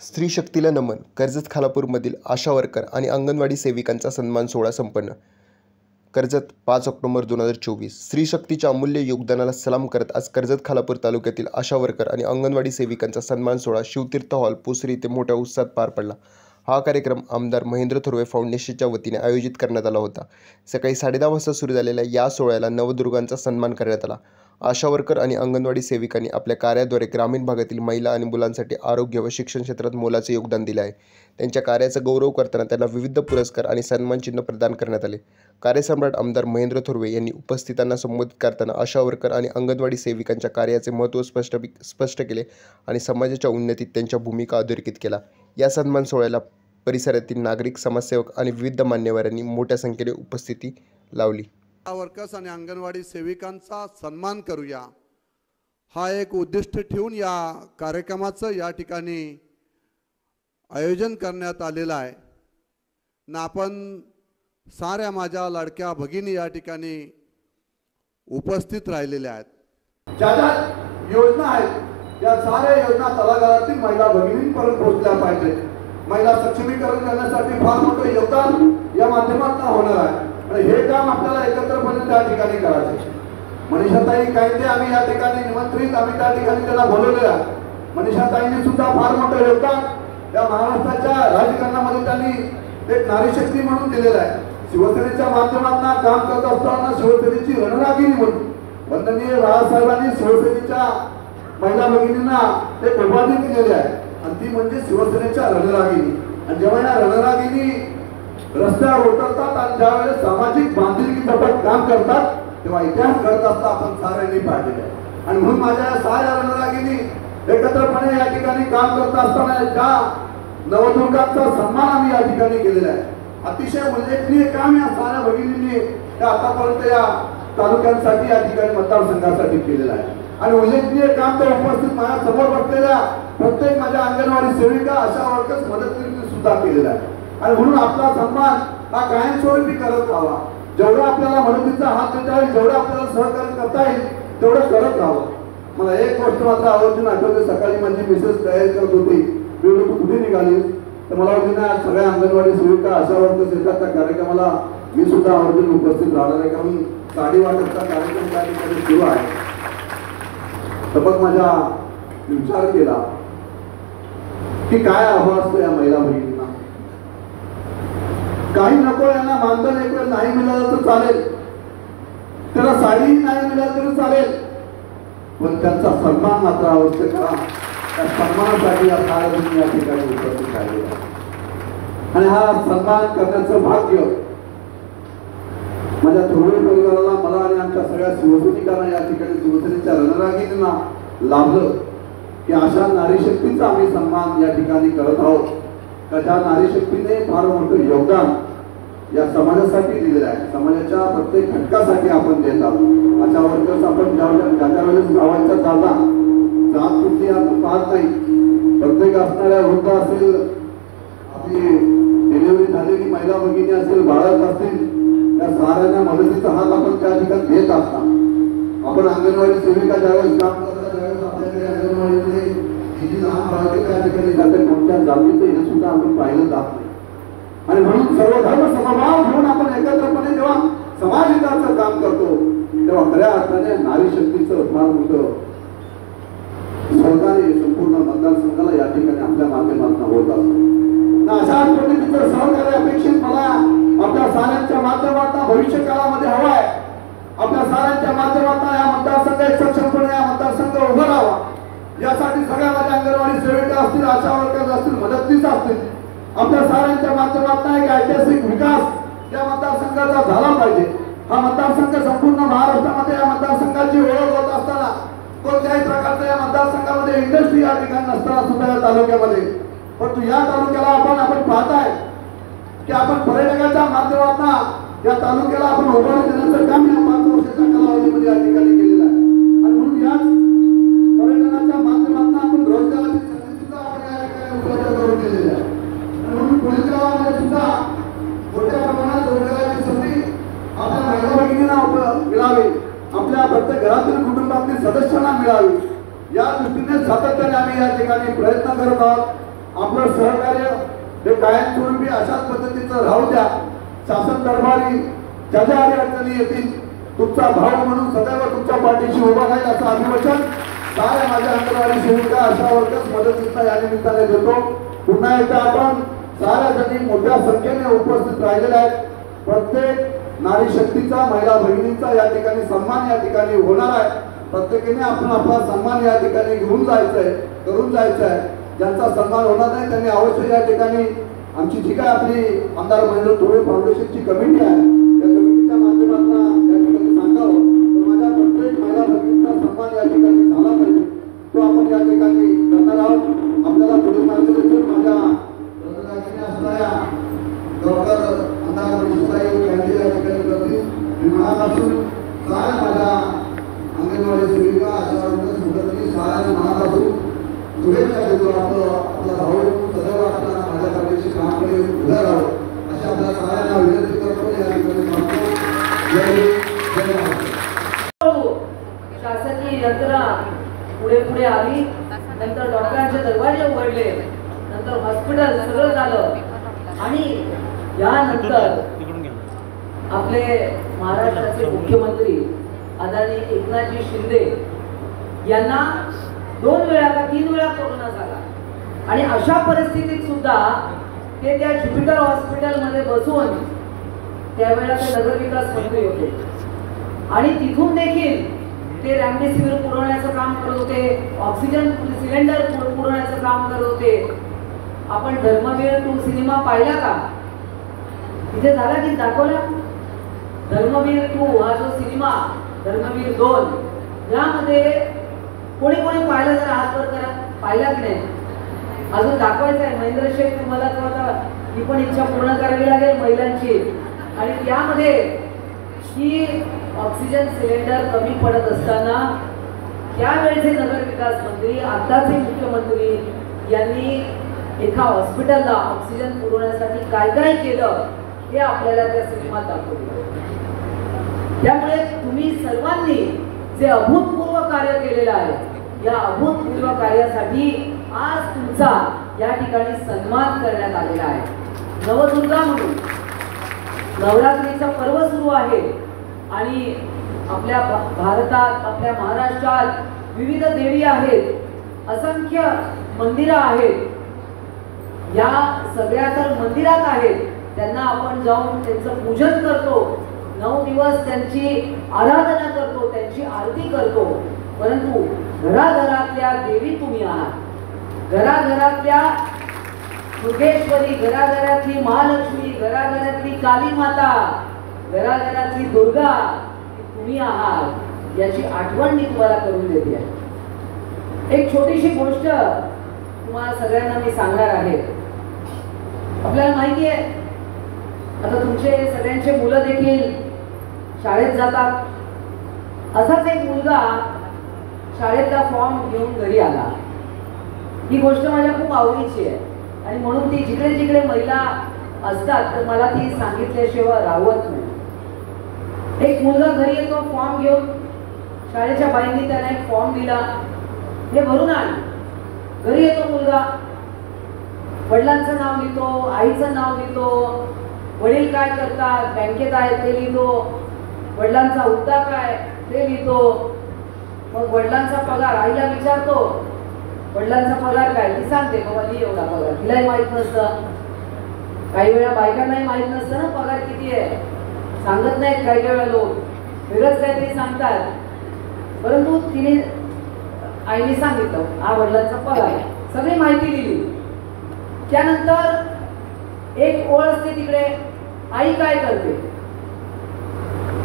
स्त्री शक्तीला नमन. कर्जत खालापूरमधील आशा वर्कर आणि अंगणवाडी सेविकांचा सन्मान सोहळा संपन्न. कर्जत 5 ऑक्टोबर 2024. स्त्री शक्तीच्या अमूल्य योगदानाला सलाम करत आज कर्जत खालापूर तालुक्यातील आशा वर्कर आणि अंगणवाडी सेविकांचा सन्मान सोहळा शिवतीर्थ हॉल पोसरी येथे मोठ्या उत्साहात पार पडला. हा कार्यक्रम आमदार महेंद्र थोरवे फाउंडेशनच्या वतीने आयोजित करण्यात आला होता. सकाळी 10:30 वाजता सुरू झालेल्या या सोहळ्याला नवदुर्गांचा सन्मान करण्यात आला. आशा वर्कर आणि अंगणवाडी सेविकांनी आपल्या कार्याद्वारे ग्रामीण भागातील महिला आणि मुलांसाठी आरोग्य व शिक्षण क्षेत्रात मोलाचे योगदान दिले आहे. त्यांच्या कार्याचा गौरव करताना त्यांना विविध पुरस्कार आणि सन्मानचिन्ह प्रदान करण्यात आले. कार्यसम्राट आमदार महेंद्र थोरवे यांनी उपस्थितांना संबोधित करताना आशा वर्कर आणि अंगणवाडी सेविकांच्या कार्याचे महत्त्व स्पष्ट केले आणि समाजाच्या उन्नतीत त्यांच्या भूमिका अधोरेखित केला. या सन्मान सोहळ्याला परिसरातील नागरिक, समाजसेवक आणि विविध मान्यवरांनी मोठ्या संख्येने उपस्थिती लावली. वर्कर्स आणि अंगणवाडी सेविकांचा सन्मान करूया हा एक उद्दिष्ट ठेवून या कार्यक्रमाचं या ठिकाणी आयोजन करण्यात आलेलं आहे ना. आपण साऱ्या माझ्या लाडक्या भगिनी या ठिकाणी उपस्थित राहिलेल्या आहेत. ज्या ज्या योजना आहेत या साऱ्या योजना तळागाळातील महिला भगिनींपर्यंत पोहोचल्या पाहिजे. महिला सक्षमीकरण करण्यासाठी फार मोठं योगदान या माध्यमातून होणार आहे आणि हे काम आपल्याला एकत्रपणे त्या ठिकाणी करायचे. मनीषाताई कायदे आम्ही या ठिकाणी निमंत्रित, आम्ही त्या ठिकाणी त्याला बोलवलेलं आहे. मनीषाताईंनी सुद्धा फार मोठं योगदान या महाराष्ट्राच्या राजकारणामध्ये त्यांनी एक नारी शक्ती म्हणून दिलेलं आहे. शिवसेनेच्या माध्यमातून काम करत असताना शिवसेनेची रणरागिणी म्हणून वंदनीय बाळासाहेबांनी शिवसेनेच्या महिला भगिनींना एक उपाधी दिलेली आहे आणि ती म्हणजे शिवसेनेच्या रणरागिणी. आणि जेव्हा या रणरागिणी रस्त्यावर उतरतात आणि ज्यावेळेस सामाजिक बांधिलकीचं काम करतात तेव्हा इतिहास घडत असता आपण साऱ्यांनी पाहिलेलं आहे. आणि म्हणून माझ्या साऱ्या रणरागिनी एकत्रपणे या ठिकाणी काम करत असताना ज्या नवदुर्गांचा सन्मान आम्ही या ठिकाणी केलेला आहे. अतिशय उल्लेखनीय काम या साऱ्या भगिनींनी आतापर्यंत या तालुक्यांसाठी या ठिकाणी मतदारसंघासाठी केलेलं आहे. आणि उल्लेखनीय काम तर उपस्थित माझ्या समोर बसलेल्या प्रत्येक माझ्या अंगणवाडी सेविका, आशा वर्कर्स, मदतनीस सुद्धा केलेला आहे. आणि म्हणून आपला सन्मान हा कायमस्वरूपी करत राहावा. जेवढं आपल्याला मदतीचा हात देता येईल, जेवढं आपल्याला सहकार्य करता येईल तेवढं करत राहावं. मला एक गोष्ट मात्र आवर्जून आठवते. सकाळी माझी मिसेस तयारी करत होती, मी तू कुठे निघाली तर मला वाटतं सगळ्या अंगणवाडी सेविका, आशा वर्कर्स येतात त्या कार्यक्रमाला मी सुद्धा आवर्जून उपस्थित राहणार आहे. कारण साडी वाटपचा कार्यक्रम त्या ठिकाणी सुरू आहे. तर मग माझा विचार केला की काय हवं असतं या महिला भगिनींना. काही नको यांना मानधन एक वेळ नाही मिळालं तर चालेल, त्याला साडी नाही मिळाली तरी चालेल, पण त्यांचा सन्मान मात्र आवश्यक करा. त्या सन्मानासाठी या साऱ्या या ठिकाणी उपस्थित राहिलेला आणि हा सन्मान करण्याचं भाग्य माझ्या थोरवे परिवाराला, मला आणि आमच्या सगळ्या शिवसैनिकांना या ठिकाणी शिवसेनेच्या रणरागिणींना लाभलं की अशा नारी शक्तीचा आम्ही सन्मान या ठिकाणी करत आहोत. त्या नारी शक्तीने फार मोठं योगदान या समाजासाठी दिलेलं आहे. समाजाच्या प्रत्येक घटकासाठी आपण देत आहोत. अशा वर्कर्स आपण ज्या वेळेस गावांच्या जाता जात कुठली आपण पाहत नाही. प्रत्येक असणाऱ्या वृद्ध असेल, आपली डिलिव्हरी झालेली महिला भगिनी असेल, बाळक असतील, त्या साऱ्यांना मदतीचा हात आपण त्या ठिकाणी देत असता. आपण अंगणवाडी सेविका ज्यावेळेस काम करतात त्यावेळेस आपल्याकडे अंगणवाडीमध्ये जी लहान बाळके त्या ठिकाणी जाते कोणत्या जातीचं हे सुद्धा आपण पाहिलं जात नाही. आणि म्हणून सर्व धर्म समभाव घेऊन आपण एकत्रपणे जेव्हा समाजहिताचं काम करतो तेव्हा खऱ्या अर्थाने नारी शक्तीचं फार मोठं सहकार्य संपूर्ण मतदारसंघाला या ठिकाणी आपल्या माध्यमातून होत असतं. अशा पद्धतीचं सहकार्य अपेक्षित मला आपल्या साऱ्यांच्या माध्यमातून भविष्य काळामध्ये हवा आहे. आपल्या साऱ्यांच्या माध्यमातून या मतदारसंघ एक सक्षमपणे या मतदारसंघ उभा राहावा यासाठी सगळ्या माझ्या अंगणवाडी सेविका असतील, आशा वर्कर्स असतील, मदतनीस असतील, आपल्या साऱ्यांच्या माध्यमातून एक ऐतिहासिक विकास या मतदारसंघाचा झाला पाहिजे. हा मतदारसंघ संपूर्ण महाराष्ट्रामध्ये या मतदारसंघाची ओळख होत असताना कोणत्याही प्रकारच्या या मतदारसंघामध्ये इंडस्ट्री या ठिकाणी नसताना सुद्धा या तालुक्यामध्ये, परंतु या तालुक्याला आपण पाहताय की आपण पर्यटकाच्या माध्यमातून या तालुक्याला आपण उभारी देण्याचं काम या 5 वर्षाच्या कालावधीमध्ये या ठिकाणी केलेलं आहे. आणि म्हणून याच पर्यटनाच्या माध्यमातून आपण रोजगाराची संधी सुद्धा आपण या ठिकाणी उपलब्ध करून दिलेली आहे. आणि म्हणून पुढील काळामध्ये सुद्धा मोठ्या प्रमाणात रोजगाराची संधी आपल्या महिला भगिनींना मिळावी, आपल्या प्रत्येक घरातील कुटुंबातील सदस्यांना मिळावी या दृष्टीने सातत्याने आम्ही या ठिकाणी प्रयत्न करत आहोत. आपलं सहकार्य हे कायमस्वरूपी अशाच पद्धतीचं राहू द्या. शासन दरबारी ज्या ज्या अडचणी येतील तुमचा भाऊ म्हणून सदैव तुमच्या पाठीशी उभा राहील असं अभिवचन साऱ्या माझ्या अंगणवाडी सेविका आशा वर्कर्स मदतीचा या निमित्ताने देतो. पुन्हा एकदा आपण साऱ्या जणी मोठ्या संख्येने उपस्थित राहिलेल्या आहेत. प्रत्येक नारी शक्तीचा महिला भगिनींचा या ठिकाणी सन्मान या ठिकाणी होणार आहे. प्रत्येकाने आपण आपला सन्मान या ठिकाणी घेऊन जायचंय, करून जायचंय. ज्यांचा सन्मान होणार नाही त्यांनी अवश्य या ठिकाणी आमची जी काय आपली आमदार महेंद्र थोडे फाउंडेशनची कमिटी आहे त्या कमिटीच्या माध्यमातून या ठिकाणी सांगावं तर माझ्या प्रत्येक महिला भगिनींचा सन्मान या ठिकाणी झाला पाहिजे. तो आपण या ठिकाणी करणार आहोत. आपल्याला पुढील मार्गदर्शन माझ्या असणाऱ्या डॉक्टर आमदार मनीषताई यांचे या ठिकाणी करतील. मनापासून साऱ्या माझ्या अंगणवाडी सेविका आशा वर्कर्स मदतनीस साऱ्या मनापासून शुभेच्छा देतो. आपला भाऊ सदैव आपला माझ्या पाठीशी काम करेल, उभं राहावं अशा आपल्या साऱ्यांना विनंती करतो. या ठिकाणी सांगतो जय महाराष्ट्र. शासकीय यंत्रणा पुढे पुढे आली. नंतर डॉक्टरांचे दरवाजे उघडले, नंतर हॉस्पिटल सगळं झालं आणि यानंतर आपले महाराष्ट्राचे मुख्यमंत्री आदरणीय एकनाथजी शिंदे यांना 2 वेळा का 3 वेळा कोरोना झाला आणि अशा परिस्थितीत सुद्धा ते त्या ज्युपिटर हॉस्पिटलमध्ये बसून त्यावेळेला ते नगरविकास मंत्री होते आणि तिथून देखील ते रेमडेसिवीर पुरवण्याचं काम करत होते, ऑक्सिजन सिलेंडर पुरवण्याचं काम करत होते. आपण धर्मवीर 2 सिनेमा पाहिला का? तिथे झाला की दाखवला. धर्मवीर 2 हा जो सिनेमा, धर्मवीर 2 यामध्ये कोणी कोणी पाहिलं जर हात वर करा. पाहिला की नाही? अजून दाखवायचं आहे. महेंद्र शेठ तुम्हाला तर आता ही पण इच्छा पूर्ण करावी लागेल महिलांची. आणि त्यामध्ये ही ऑक्सिजन सिलेंडर कमी पडत असताना त्यावेळेचे नगरविकास मंत्री आताचे मुख्यमंत्री यांनी एका हॉस्पिटलला ऑक्सिजन पुरवण्यासाठी काय काय केलं हे आपल्याला त्या सिनेमात दाखवलं. त्यामुळे तुम्ही सर्वांनी जे अभूतपूर्व कार्य केलेलं आहे या अभूतपूर्व कार्यासाठी आज तुमचा या ठिकाणी सन्मान करण्यात आलेला आहे. नवदुर्गा म्हणून नवरात्रीचा पर्व सुरू आहे आणि आपल्या भारतात आपल्या महाराष्ट्रात विविध देवी आहेत, असंख्य मंदिरं आहेत. या सगळ्या तर मंदिरात आहेत, त्यांना आपण जाऊन त्यांचं पूजन करतो, 9 दिवस त्यांची आराधना करतो, त्यांची आरती करतो. परंतु घराघरातल्या देवी तुम्ही आहात. घराघरातल्या दुर्गेश्वरी, घराघरातली महालक्ष्मी, घराघरातली काली माता, घराघरातली दुर्गा तुम्ही आहात याची आठवण मी तुम्हाला करून देते. एक छोटीशी गोष्ट तुम्हाला सगळ्यांना मी सांगणार आहे. आपल्याला माहिती आहे आता तुमचे सगळ्यांचे मुलं देखील शाळेत जातात. असाच एक मुलगा शाळेतला फॉर्म घेऊन घरी आला. ही गोष्ट माझ्या खूप आवडीची आहे आणि म्हणून ती जिकडे जिकडे महिला असतात तर मला ती सांगितल्याशिवाय राहत नाही. एक मुलगा घरी येतो फॉर्म घेऊन. शाळेच्या बाईंनी त्याला एक फॉर्म दिला, हे भरून आण. घरी येतो मुलगा, वडिलांचं नाव लिहितो, आईचं नाव लिहितो, वडील काय करतात, बँकेत आहेत ते लिहितो, वडिलांचा हुद्दा काय ते लिहितो. मग वडिलांचा पगार आईला विचारतो, वडिलांचा पगार काय? ती सांगते बाबा लिहि एवढा पगार. तिलाही माहित नसतं. काही वेळा बायकांनाही माहित नसतं ना पगार किती आहे, सांगत नाहीत काही वेळा लोक, वेगळंच काहीतरी सांगतात. परंतु तिने आईने सांगितलं हा वडिलांचा पगार, सगळी माहिती दिली. त्यानंतर एक ओळ असते तिकडे, आई काय करते,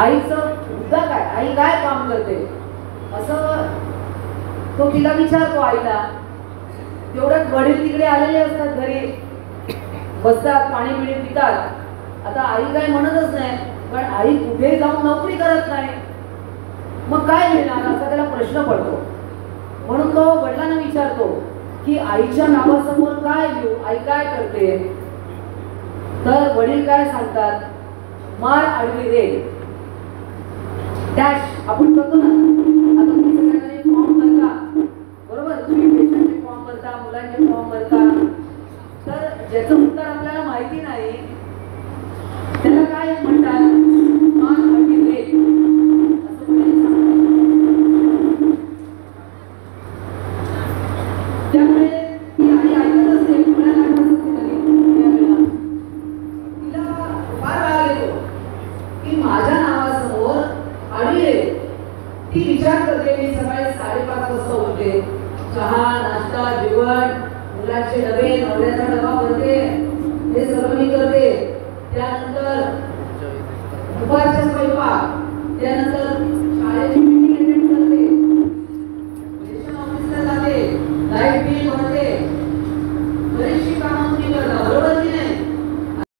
आईचं मुद्दा काय, आई काय काम करते असं तो तिला विचारतो आईला. तेवढ्यात वडील तिकडे आलेले असतात, घरी बसतात, पाणी पिणी पितात. आता आई काय म्हणतच नाही, पण आई कुठे जाऊन नोकरी करत नाही, मग काय मिळणार असा त्याला प्रश्न पडतो. म्हणून तो वडिलांना विचारतो की आईच्या नावासमोर काय लिहू, आई काय करते. तर वडील काय सांगतात, मार आडवी रे डॅश. आपण करतो ना आता, तुम्ही सगळ्यांनी फॉर्म भरता बरोबर, तुम्ही पेशंटचे फॉर्म भरता, मुलांचे फॉर्म भरता, ज्याचं उत्तर आपल्याला माहिती नाही त्याला काय म्हणतात मान हटिले असं कोणी सांगतं. त्यामुळे ती आई ऐकत असते कोणाला ऐकत असते त्यावेळेला तिला फार राग येतो की माझ्या नावासमोर आडीले. ती विचार करते मी सकाळी 5:30 वाजता उठते, चहा नाश्ता जेवण मुलाचे डबे नवऱ्याचा डबा करते, हे सगळं मी करते. त्यानंतर